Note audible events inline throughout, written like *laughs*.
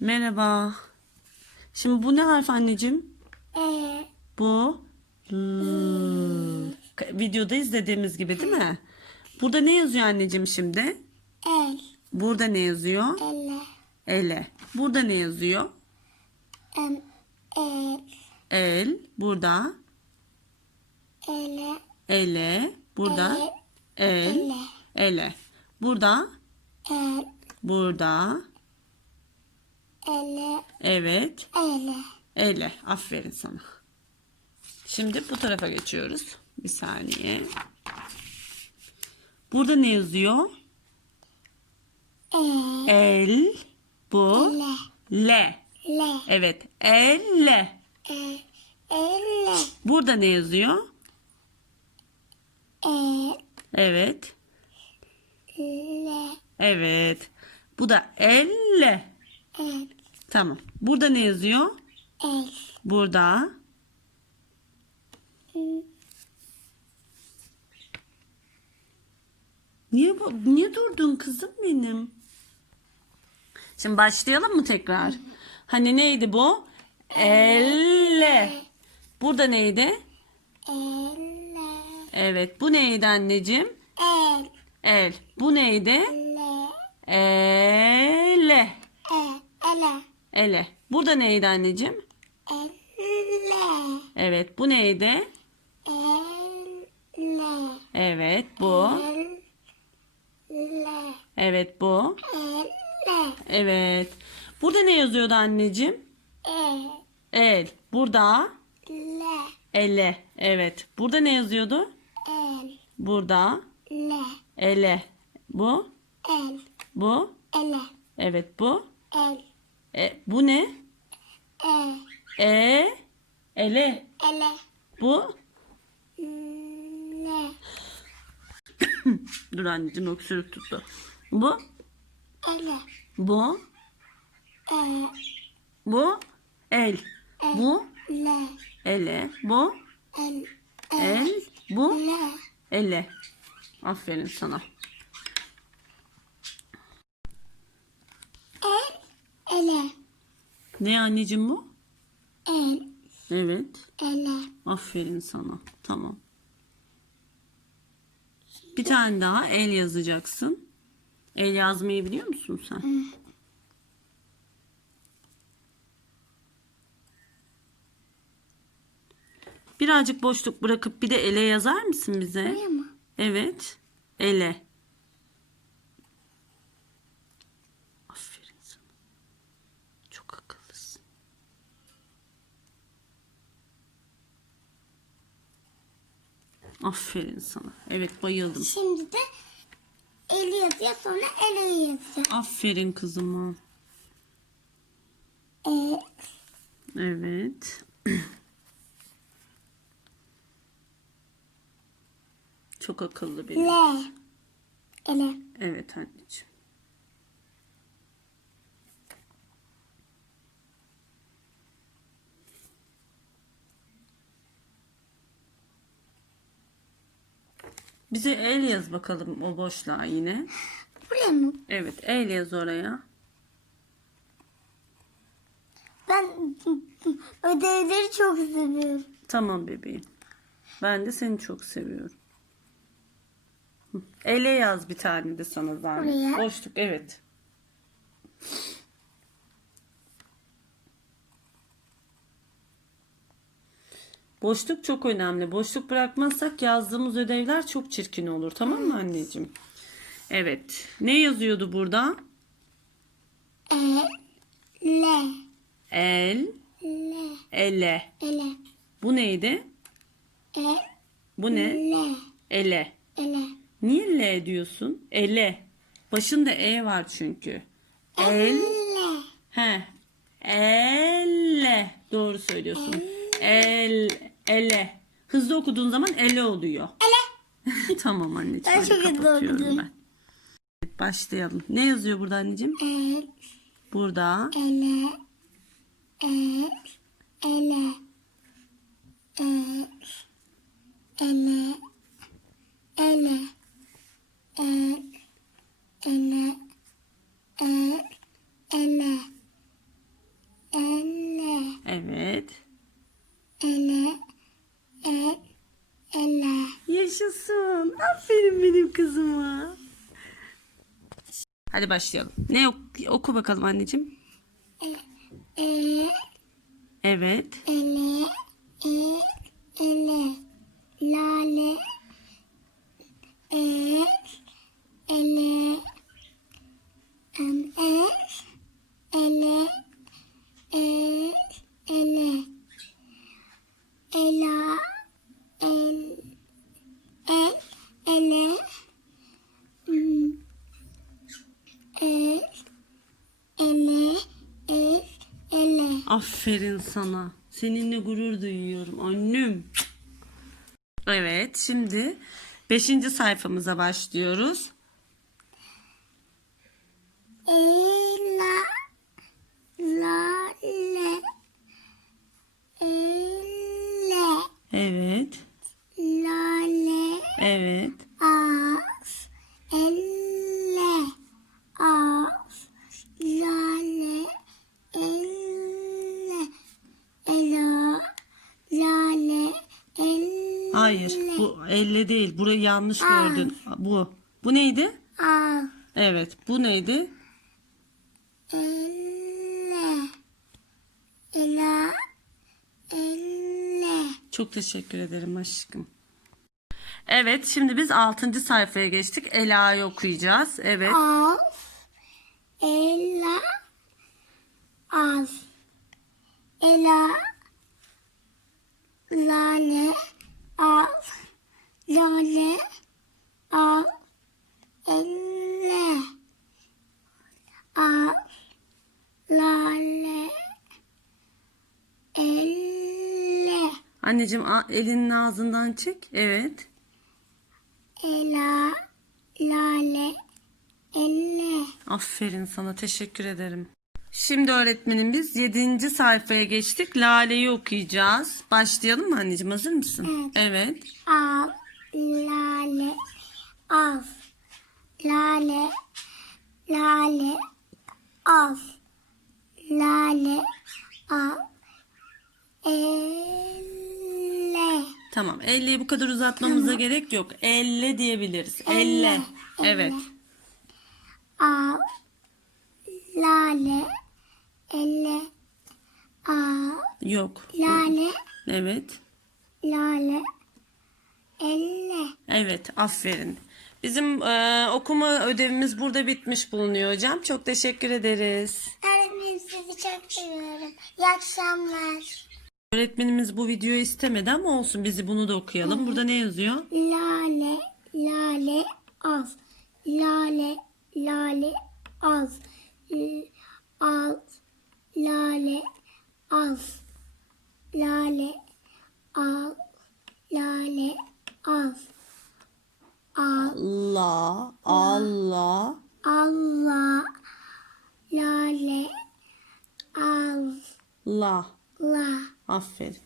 Merhaba. Şimdi bu ne harf anneciğim? E. Bu. L. Videoda izlediğimiz gibi değil mi? Burada ne yazıyor anneciğim şimdi? El. Burada ne yazıyor? Ele. Ele. Burada ne yazıyor? Em, el. El. Burada. Ele. Ele. Burada. El. El. Ele. Burada. El. Burada. Ele. Evet. Ele. Ele. Aferin sana. Şimdi bu tarafa geçiyoruz. Bir saniye. Burada ne yazıyor? El. El. Bu. Le. Le. Le. Evet. Elle. El. Elle. Burada ne yazıyor? E. Evet. Le. Evet. Bu da elle. El. Tamam. Burada ne yazıyor? El. Burada. Hmm. Niye bu? Niye durdun kızım benim? Şimdi başlayalım mı tekrar? Hmm. Hani neydi bu? Elle. Burada neydi? Elle. Evet. Bu neydi anneciğim? El. El. Bu neydi? Elle. Elle. E. Ele. Burada neydi anneciğim? Elle. Evet bu neydi? Elle. Evet bu. Elle. Evet bu. Elle. Evet. Burada ne yazıyordu anneciğim? El. El. Burada? Le. Ele. Evet. Burada ne yazıyordu? El. Burada? Le. Ele. Bu? El. Bu? Ele. Evet bu? El. E, bu ne? E. E. Ele. Ele. Bu? Ne? Dur anneciğim öksürük tuttu. Bu? Ele. Bu? E. Bu? El. el. Bu? Le. Ele. Bu? El. E. El. Bu? Le. Ele. Aferin sana. Ne anneciğim bu? El. Evet. Ele. Aferin sana. Tamam. Bir tane daha el yazacaksın. El yazmayı biliyor musun sen? Evet. Birazcık boşluk bırakıp bir de ele yazar mısın bize? Ele mi? Evet. Ele. Aferin sana. Evet bayıldım. Şimdi de eli yazıyor sonra ele yazıyor. Aferin kızıma. Ee, evet. *clears throat* Çok akıllı benim. L. Ele. Evet anneciğim. Bize el yaz bakalım o boşluğa yine. Buraya mı? Evet el yaz oraya. Ben ödevleri çok seviyorum. Tamam bebeğim. Ben de seni çok seviyorum. Ele yaz bir tane de sana zahmet. Boşluk evet. Boşluk çok önemli. Boşluk bırakmazsak yazdığımız ödevler çok çirkin olur. Tamam mı anneciğim? Evet. Ne yazıyordu burada? E, le. El. Le. Ele. Ele. Bu neydi? E. Bu ne? Le. Ele. Ele. Niye L diyorsun? Ele. Başında E var çünkü. El. He. Elle. Doğru söylüyorsun. El. Elle. Hızlı okuduğun zaman ele oluyor. Ele. *laughs* tamam anneciğim. Ben çok hızlı kapatıyorum okudum. ben. Evet, başlayalım. Ne yazıyor burada anneciğim? El. Burada. Ele. El. Ele. El. Ele. Hadi başlayalım. Ne ok- oku bakalım anneciğim. E, Evet. ele, e, ele, lale, e, ele, em, e, ele, e, ele, ela, el, el, ele, mm, el, ele, el, ele. Aferin sana. Seninle gurur duyuyorum annem. Evet şimdi 5. sayfamıza başlıyoruz. Ela, la, le, ele, Evet. la, le, Evet. as, elle, as, la, le, elle, ela, la, le, elle. Hayır bu elle değil. Burayı yanlış gördün. Bu. Bu neydi? A, Evet. Bu neydi? elle, ela, elle. Çok teşekkür ederim aşkım. Evet şimdi biz 6. sayfaya geçtik. Ela'yı okuyacağız. Evet. Az, ela, az, ela, lale, az, lale, az, elle, az, lale, elle, Anneciğim elinin ağzından çek. Evet. ela, lale, elle. Aferin sana teşekkür ederim. Şimdi öğretmenim biz 7. sayfaya geçtik. Lale'yi okuyacağız. Başlayalım mı anneciğim hazır mısın? Evet. Al, lale, al, lale, lale, al, lale, al, elle, Tamam. Elle bu kadar uzatmamıza gerek yok. Elle diyebiliriz. Elle. Evet. al, lale, elle, al, Yok. lale, Evet. lale, elle. Evet. Aferin. Bizim e, okuma ödevimiz burada bitmiş bulunuyor hocam. Çok teşekkür ederiz. Öğretmenim sizi çok seviyorum. İyi akşamlar. Öğretmenimiz bu videoyu istemedi ama olsun bizi bunu da okuyalım. Burada ne yazıyor? Lale, lale, az. Lale, lale, az. L- Az, lale, az. Lale, az. Lale, az. Al, Allah, Allah. Allah, lale, az. La. La. Aferin.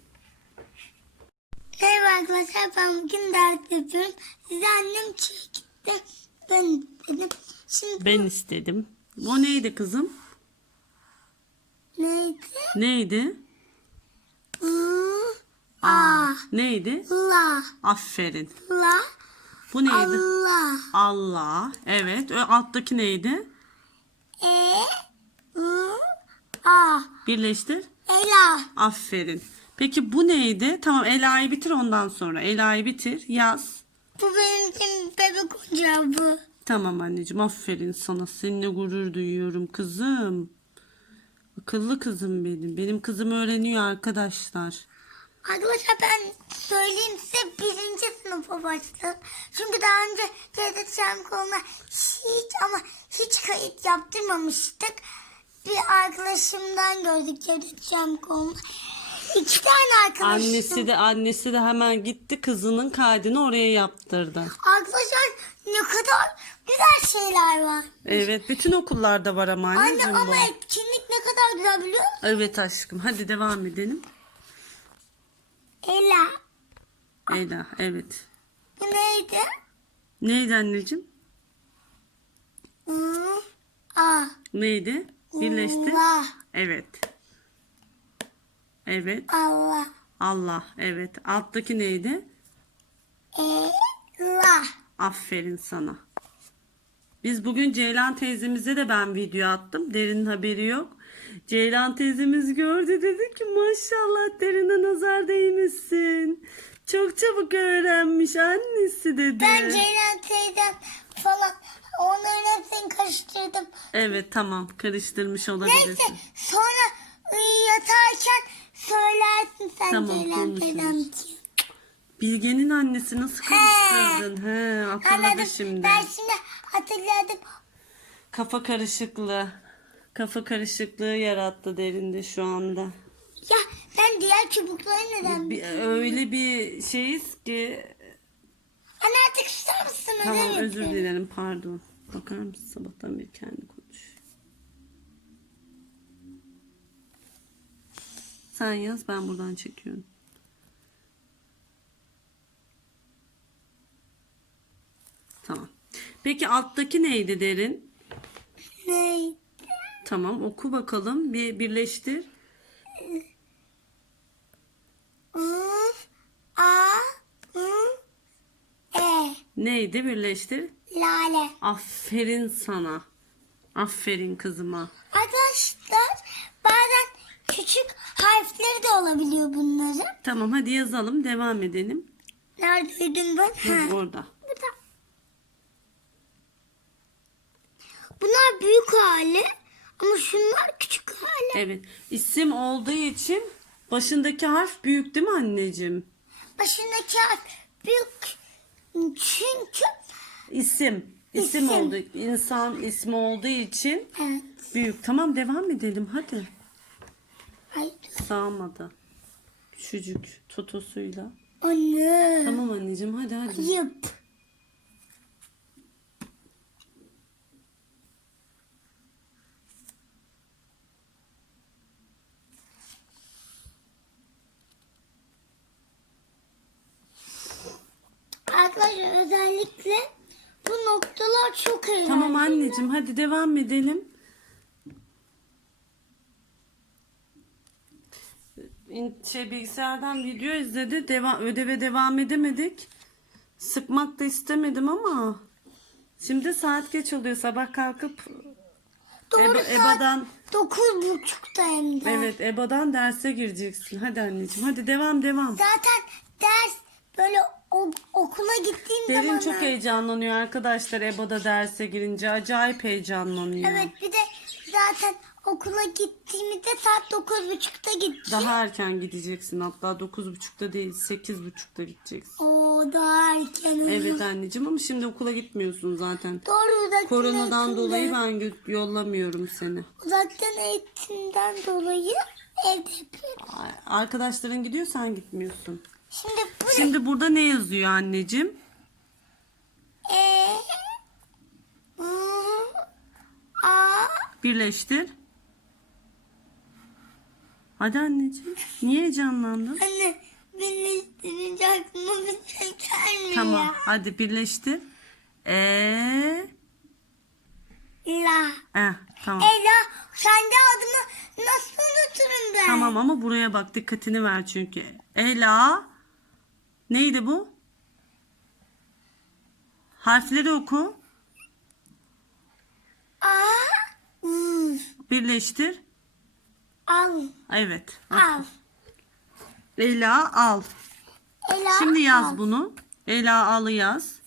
Merhaba arkadaşlar ben bugün ders yapıyorum. Size annem çekti. Ben dedim. Şimdi Ben istedim. O neydi kızım? neydi? Neydi? I, A, Neydi? La, Aferin. La, Bu neydi? Allah. Allah. Evet. Ö alttaki neydi? E, I, A, Birleştir. Ela. Aferin. Peki bu neydi? Tamam Ela'yı bitir ondan sonra. Ela'yı bitir. Yaz. Bu benim için bebek oyuncağı bu. Tamam anneciğim aferin sana. Seninle gurur duyuyorum kızım. Akıllı kızım benim. Benim kızım öğreniyor arkadaşlar. Arkadaşlar ben söyleyeyim size birinci sınıfa başladım. Çünkü daha önce Cevdet Şenkol'una hiç ama hiç kayıt yaptırmamıştık. Bir arkadaşımdan gördük Cevdet Şenkol'una. İki tane arkadaşım. Annesi de annesi de hemen gitti kızının kaydını oraya yaptırdı. Arkadaşlar ne kadar güzel şeyler var. Evet bütün okullarda var ama Anne anneciğim bu. ama etkinlik ne kadar güzel biliyor musun? Evet aşkım hadi devam edelim. Ela. Ela evet. Bu neydi? Neydi anneciğim? I, A. Neydi? Birleştir. Allah. Evet. Evet. Allah. Allah. Evet. Alttaki neydi? La. Aferin sana. Biz bugün Ceylan teyzemize de ben video attım. Derin haberi yok. Ceylan teyzemiz gördü dedi ki maşallah derine nazar değmesin. Çok çabuk öğrenmiş annesi dedi. Ben Ceylan teyzem falan onların hepsini karıştırdım. Evet tamam karıştırmış olabilirsin. Neyse sonra e, yatarken söylersin sen Tamam, Ceylan. Bilge'nin annesi nasıl karıştırdın? He, hatırladı Anladım. şimdi. Ben şimdi hatırladım. Kafa karışıklığı. Kafa karışıklığı yarattı derinde şu anda. Ya ben diğer çubukları neden Bir, öyle bir şeyiz ki Anne artık susar mısın? tamam özür dilerim pardon. Bakar mısın sabahtan beri kendi konuş. Sen yaz ben buradan çekiyorum. Tamam. Peki alttaki neydi derin? Ne? Tamam oku bakalım bir birleştir. A, I, E. Neydi birleştir? Lale. Aferin sana. Aferin kızıma. Arkadaşlar bazen küçük harfleri de olabiliyor bunların. Tamam hadi yazalım devam edelim. Neredeydin ben? Ha. orada. Burada. Bunlar büyük hali ama şunlar küçük hali. Evet. İsim olduğu için başındaki harf büyük değil mi anneciğim? Başındaki harf büyük çünkü İsim. İsim, İsim. oldu. İnsan ismi olduğu için evet. büyük. Tamam devam edelim hadi. Hayır. Sağmadı. Küçücük totosuyla. Anne. Tamam anneciğim hadi hadi. Yıp. Arkadaşlar özellikle bu noktalar çok eğlenceli. Tamam anneciğim hadi devam edelim. Şey bilgisayardan video izledi. Devam, ödeve devam edemedik. Sıkmak da istemedim ama şimdi saat geç oluyor. Sabah kalkıp Doğru Eba- saat Eba'dan dokuz buçukta hem de. evet Eba'dan derse gireceksin. Hadi anneciğim hadi devam devam. Zaten ders böyle o- okula gittiğim Derin zaman çok heyecanlanıyor arkadaşlar Eba'da derse girince. Acayip heyecanlanıyor. Evet bir de zaten okula gittiğimizde saat dokuz buçukta gideceğiz. Daha erken gideceksin hatta 9.30'da değil 8.30'da gideceksin. Oo daha erken. Evet anneciğim ama şimdi okula gitmiyorsun zaten. Doğru uzaktan Koronadan eğitimden- dolayı ben yollamıyorum seni. Uzaktan eğitimden dolayı evde yapıyorum. Arkadaşların gidiyor sen gitmiyorsun. Şimdi bu Şimdi burada ne yazıyor anneciğim? E A Birleştir. Hadi anneciğim. Niye heyecanlandın? Anne istediğince aklıma bir şey gelmiyor. Tamam hadi birleştir. E La. eh, tamam. Ela kendi adımı nasıl unuturum ben? Tamam ama buraya bak dikkatini ver çünkü. Ela neydi bu? Harfleri oku. A, Birleştir. al, Evet. al. Ela al. Ela, Şimdi yaz al. bunu. Ela alı yaz.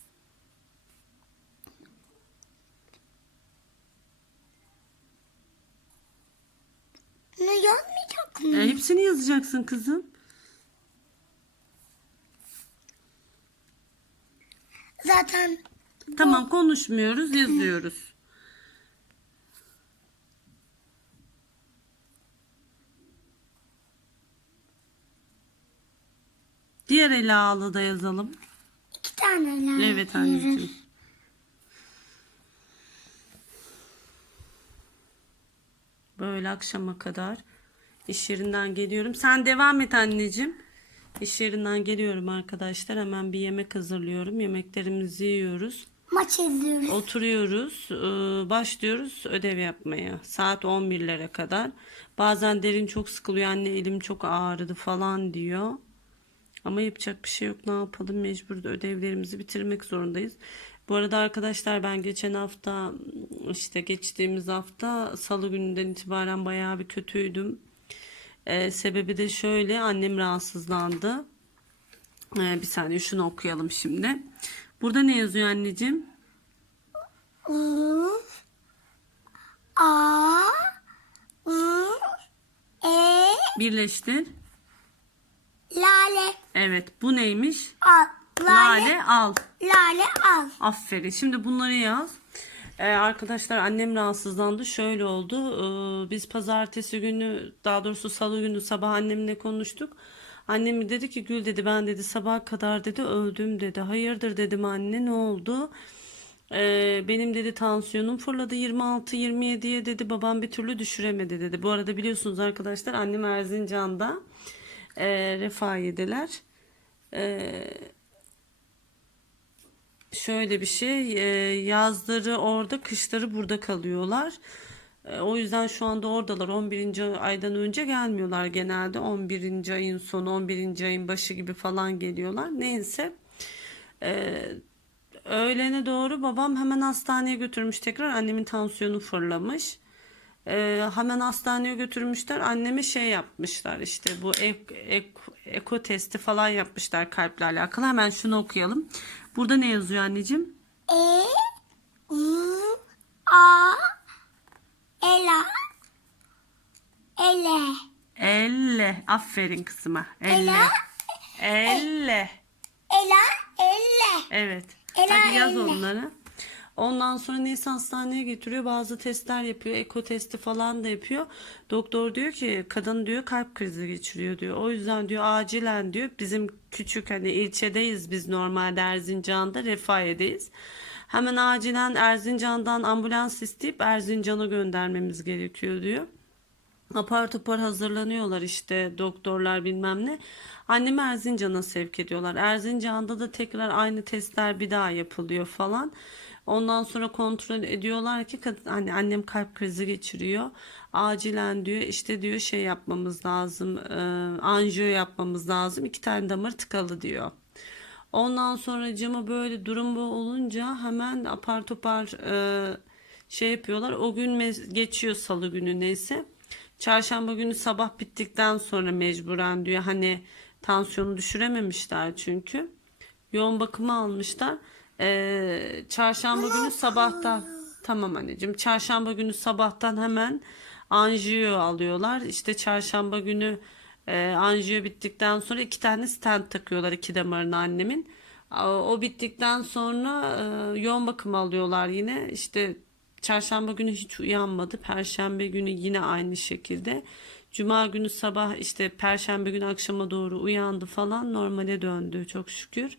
Bunu yazmayacak mı? E, hepsini yazacaksın kızım. Zaten Tamam konuşmuyoruz yazıyoruz. Diğer Ela alı da yazalım. iki tane Ela. Evet anneciğim. Böyle akşama kadar iş yerinden geliyorum. Sen devam et anneciğim. İş yerinden geliyorum arkadaşlar. Hemen bir yemek hazırlıyorum. Yemeklerimizi yiyoruz. Maç izliyoruz. Oturuyoruz. ee, Başlıyoruz ödev yapmaya. Saat 11'lere kadar. Bazen derin çok sıkılıyor. Anne elim çok ağrıdı falan diyor. Ama yapacak bir şey yok. Ne yapalım? Mecbur ödevlerimizi bitirmek zorundayız. Bu arada arkadaşlar ben geçen hafta işte geçtiğimiz hafta salı gününden itibaren bayağı bir kötüydüm. Ee, sebebi de şöyle annem rahatsızlandı. Ee, bir saniye şunu okuyalım şimdi. Burada ne yazıyor anneciğim? A E Birleştir. Lale Evet bu neymiş? al. Lale, Lale al. lale al. Aferin. Şimdi bunları yaz. Ee, arkadaşlar annem rahatsızlandı. Şöyle oldu. Ee, biz pazartesi günü daha doğrusu salı günü sabah annemle konuştuk. Annem dedi ki Gül dedi ben dedi sabaha kadar dedi öldüm dedi. Hayırdır dedim anne ne oldu? Ee, benim dedi tansiyonum fırladı 26-27'ye dedi babam bir türlü düşüremedi dedi. Bu arada biliyorsunuz arkadaşlar annem Erzincan'da e, Refahiye'deler. Ee, şöyle bir şey e, yazları orada kışları burada kalıyorlar. E, o yüzden şu anda oradalar 11. aydan önce gelmiyorlar genelde 11. ayın sonu 11. ayın başı gibi falan geliyorlar. Neyse e, öğlene doğru babam hemen hastaneye götürmüş tekrar annemin tansiyonu fırlamış. E, hemen hastaneye götürmüşler anneme şey yapmışlar işte bu ek, ek- eko testi falan yapmışlar kalple alakalı hemen şunu okuyalım. Burada ne yazıyor anneciğim? E U A Ela Ele Elle. Aferin kızıma. Elle. Ela. Elle. Ela Elle Evet. Ela, Hadi yaz elle. onları. Ondan sonra neyse hastaneye getiriyor. Bazı testler yapıyor. Eko testi falan da yapıyor. Doktor diyor ki kadın diyor kalp krizi geçiriyor diyor. O yüzden diyor acilen diyor bizim küçük hani ilçedeyiz biz normalde Erzincan'da Refahiye'deyiz. Hemen acilen Erzincan'dan ambulans isteyip Erzincan'a göndermemiz gerekiyor diyor. Apar topar hazırlanıyorlar işte doktorlar bilmem ne. Annemi Erzincan'a sevk ediyorlar. Erzincan'da da tekrar aynı testler bir daha yapılıyor falan. Ondan sonra kontrol ediyorlar ki kadın, hani annem kalp krizi geçiriyor. Acilen diyor işte diyor şey yapmamız lazım. E, anjiyo yapmamız lazım. İki tane damar tıkalı diyor. Ondan sonra cama böyle durum bu olunca hemen apar topar e, şey yapıyorlar. O gün geçiyor salı günü neyse. Çarşamba günü sabah bittikten sonra mecburen diyor hani tansiyonu düşürememişler çünkü. Yoğun bakıma almışlar. E, çarşamba günü sabahtan tamam anneciğim. Çarşamba günü sabahtan hemen anjiyo alıyorlar. İşte çarşamba günü e, anjiyo bittikten sonra iki tane stent takıyorlar iki damarına annemin. O, o bittikten sonra e, yoğun bakım alıyorlar yine. İşte çarşamba günü hiç uyanmadı. Perşembe günü yine aynı şekilde. Cuma günü sabah işte perşembe günü akşama doğru uyandı falan normale döndü çok şükür.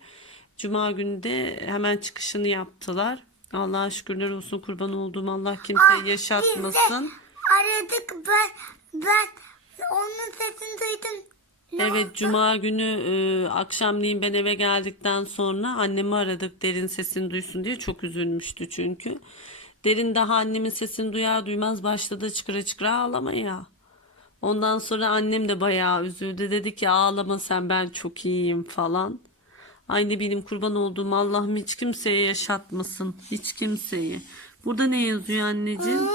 Cuma günü de hemen çıkışını yaptılar. Allah'a şükürler olsun kurban olduğum Allah kimseyi yaşatmasın. Aradık ben ben onun sesini duydum. Ne Evet oldu? cuma günü e, akşamleyin ben eve geldikten sonra annemi aradık derin sesini duysun diye çok üzülmüştü çünkü. Derin daha annemin sesini duyar duymaz başladı çıkıra çıkıra ağlamaya. Ondan sonra annem de bayağı üzüldü. Dedi ki ağlama sen ben çok iyiyim falan. Ay ne bileyim kurban olduğum Allah'ım hiç kimseye yaşatmasın. Hiç kimseyi. Burada ne yazıyor anneciğim?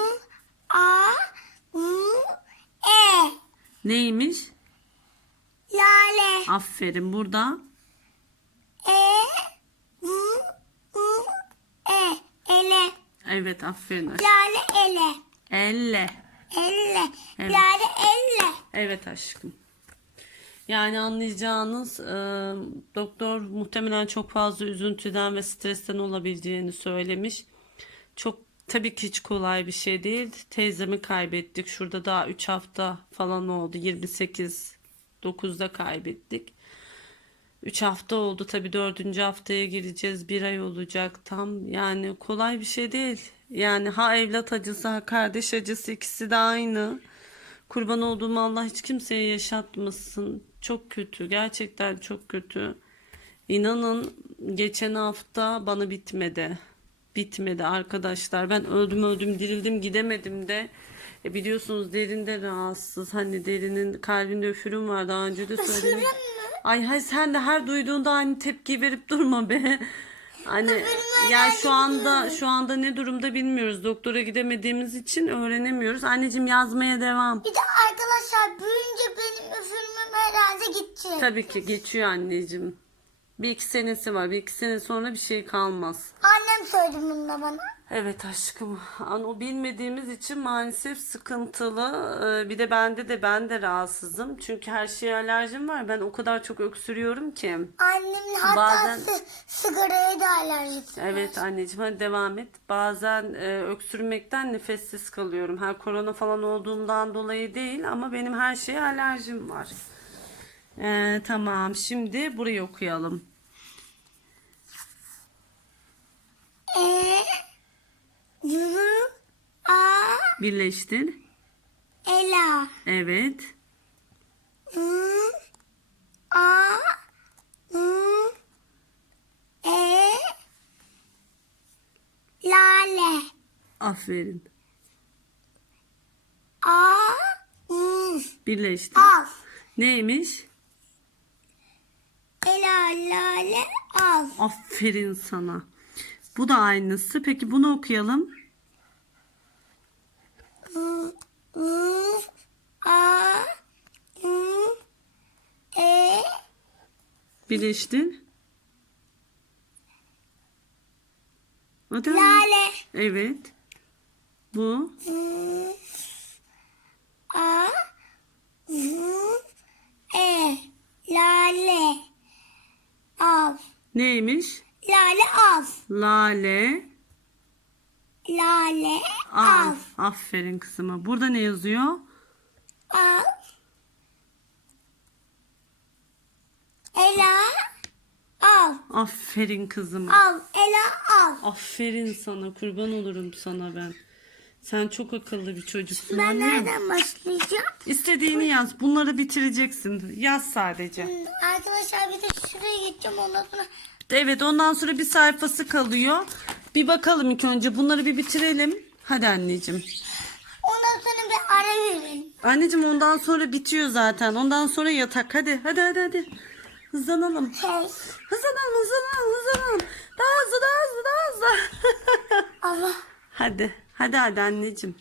A U E Neymiş? Lale Aferin burada. E U U E Ele Evet aferin. Lale ele Elle. Elle Evet. Lale elle Evet aşkım. Yani anlayacağınız e, doktor muhtemelen çok fazla üzüntüden ve stresten olabileceğini söylemiş. Çok tabii ki hiç kolay bir şey değil. Teyzemi kaybettik. Şurada daha 3 hafta falan oldu. 28 9'da kaybettik. 3 hafta oldu tabii 4. haftaya gireceğiz. Bir ay olacak tam. Yani kolay bir şey değil. Yani ha evlat acısı ha kardeş acısı ikisi de aynı. Kurban olduğum Allah hiç kimseye yaşatmasın. Çok kötü. Gerçekten çok kötü. İnanın geçen hafta bana bitmedi. Bitmedi arkadaşlar. Ben öldüm öldüm dirildim gidemedim de. E biliyorsunuz derinde rahatsız. Hani derinin kalbinde üfürüm var daha önce de söyledim. Ay hay sen de her duyduğunda aynı tepki verip durma be. Anne Öbürünü yani şu anda şu anda ne durumda bilmiyoruz. Doktora gidemediğimiz için öğrenemiyoruz. Anneciğim yazmaya devam. Bir de arkadaşlar büyüyünce benim üfürmem herhalde gidecek. Tabii ki geçiyor anneciğim. Bir iki senesi var. Bir iki sene sonra bir şey kalmaz. Annem söyledi bunu da bana. Evet aşkım. An o bilmediğimiz için maalesef sıkıntılı. Ee, Bir de bende de ben de rahatsızım. Çünkü her şeye alerjim var. Ben o kadar çok öksürüyorum ki. Annemin hatta Bazen- sigaraya da alerjisi var. Evet anneciğim hadi devam et. Bazen e, öksürmekten nefessiz kalıyorum. Her korona falan olduğumdan dolayı değil ama benim her şeye alerjim var. Ee, tamam şimdi burayı okuyalım. E, yürü, a, Birleştir. ela, Evet. ı, a, ı, e, lale, Aferin. a, ı, Birleştir. al, Neymiş? ela, lale, al. Aferin sana. Bu da aynısı. Peki bunu okuyalım. Birleştir. Hadi. lale, Evet. Bu. a, e, lale, al. Neymiş? Lale al. Lale. Lale Al. al. Aferin kızıma. Burada ne yazıyor? Al. Ela al. Aferin kızıma. Al. Ela al. Aferin sana. Kurban olurum sana ben. Sen çok akıllı bir çocuksun Ben annem. nereden başlayacağım? İstediğini yaz. Bunları bitireceksin. Yaz sadece. Arkadaşlar bir de şuraya gideceğim ondan sonra. Evet ondan sonra bir sayfası kalıyor. Bir bakalım ilk önce. Bunları bir bitirelim. Hadi anneciğim. Ondan sonra bir ara verin. Anneciğim ondan sonra bitiyor zaten. Ondan sonra yatak. Hadi hadi hadi hadi. Hızlanalım. Şey. Hızlanalım hızlanalım hızlanalım. Daha hızlı daha hızlı daha hızlı. *laughs* Allah. hadi hadi hadi anneciğim.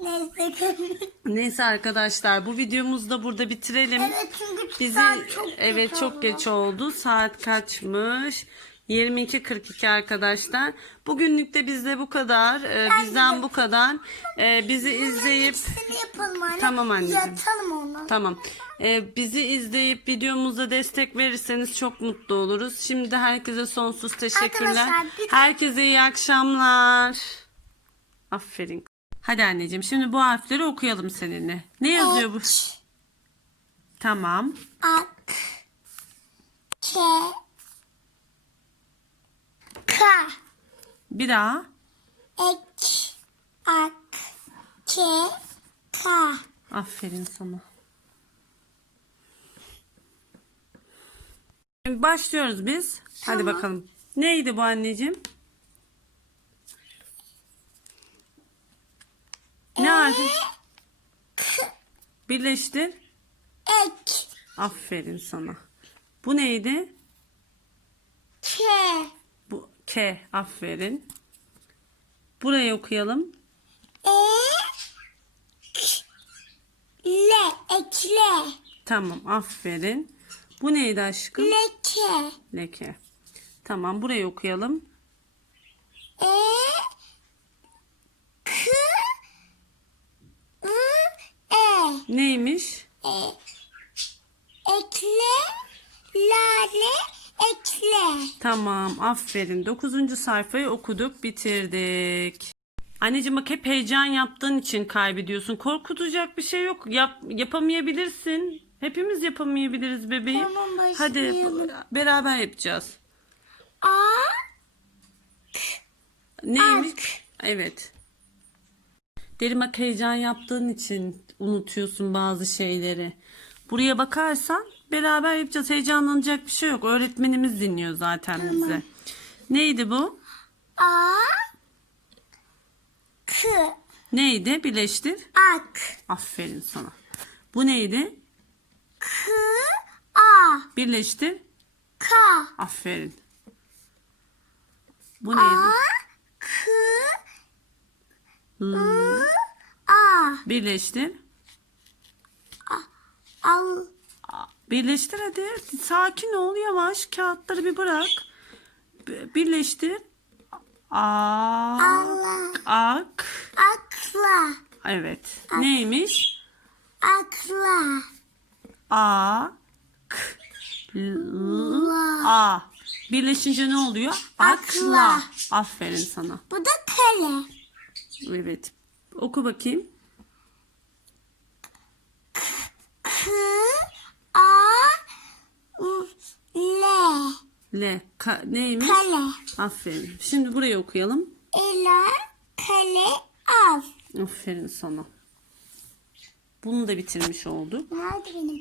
Neyse. Neyse arkadaşlar bu videomuzu da burada bitirelim. evet çünkü Bizi saat çok evet geç çok oldu. geç oldu. Saat kaçmış? 22.42 arkadaşlar. Bugünlük de bizde bu kadar. Ee, bizden bu kadar. Ee, bizi izleyip yapalım anne. Tamam anneciğim. Yatalım onu. Tamam. Ee, bizi izleyip videomuza destek verirseniz çok mutlu oluruz. Şimdi herkese sonsuz teşekkürler. Herkese iyi akşamlar. Aferin. Hadi anneciğim şimdi bu harfleri okuyalım seninle. Ne yazıyor bu? Tamam. ak, ke, ka. Bir daha. Ek, ak, ke, ka. Aferin sana. Başlıyoruz biz. Hadi bakalım. Neydi bu anneciğim? Ne harfi? Birleştir. Ek, Aferin sana. Bu neydi? ke, Bu K. Aferin. Burayı okuyalım. e, k, le, ekle, Tamam. Aferin. Bu neydi aşkım? leke, Leke. Tamam. Burayı okuyalım. e, k, e, Neymiş? e, ekle, lale, ekle. Tamam, aferin. Dokuzuncu sayfayı okuduk, bitirdik. Anneciğim bak hep heyecan yaptığın için kaybediyorsun. Korkutacak bir şey yok. Yap, yapamayabilirsin. Hepimiz yapamayabiliriz bebeğim. Tamam, Hadi beraber yapacağız. A, Neymiş? Evet. Derin bak heyecan yaptığın için unutuyorsun bazı şeyleri. Buraya bakarsan beraber yapacağız. Heyecanlanacak bir şey yok. Öğretmenimiz dinliyor zaten bizi. Neydi bu? a, k, Neydi? Birleştir. ak, Aferin sana. Bu neydi? k, a, Birleştir. ka, Aferin. Bu neydi? A, K, L. A, Birleştir. Al, Birleştir hadi. Sakin ol yavaş. Kağıtları bir bırak. Birleştir. A. Allah, Ak. Akla, Evet. Neymiş? Akla, A. K. L. A. Birleşince ne oluyor? Akla. Akla. Aferin sana. bu da kale. Evet. Oku bakayım. K, A, L, L. Ka- neymiş? kale. Aferin. Şimdi burayı okuyalım. Ela, kale, al. Aferin sana. Bunu da bitirmiş olduk. Nerede benim